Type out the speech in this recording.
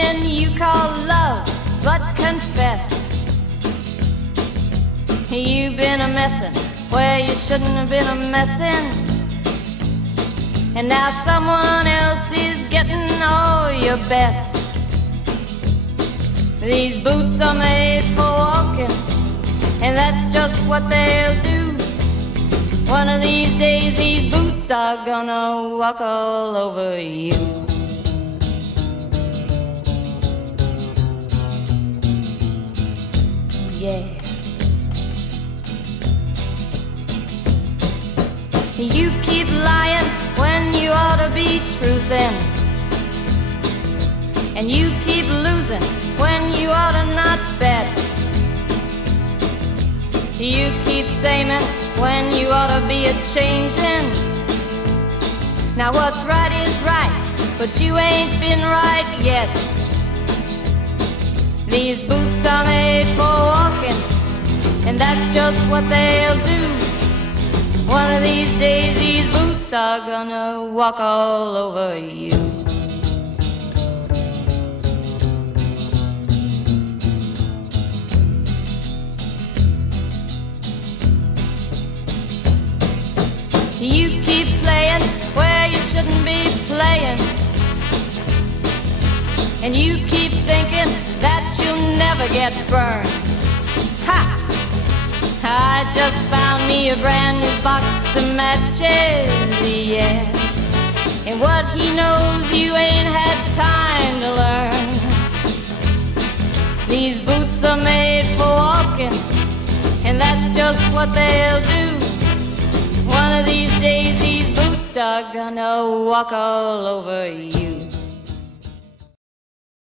something you call love, but confess you've been a messin' where you shouldn't have been a messin', and now someone else is getting all your best. These boots are made for walking, and that's just what they'll do. One of these days these boots are gonna walk all over you. Yeah. You keep lying when you ought to be truthin', and you keep losing when you ought to not bet. You keep saying when you ought to be a-changin'. Now what's right is right, but you ain't been right yet. These boots are made for walking, and that's just what they'll do. One of these days these boots are gonna walk all over you. You keep playing where you shouldn't be playing, and you keep thinking that you'll never get burned. Ha! I just found me a brand new box of matches, yeah. And what he knows you ain't had time to learn. These boots are made for walking, and that's just what they'll do. One of these days these boots are gonna walk all over you.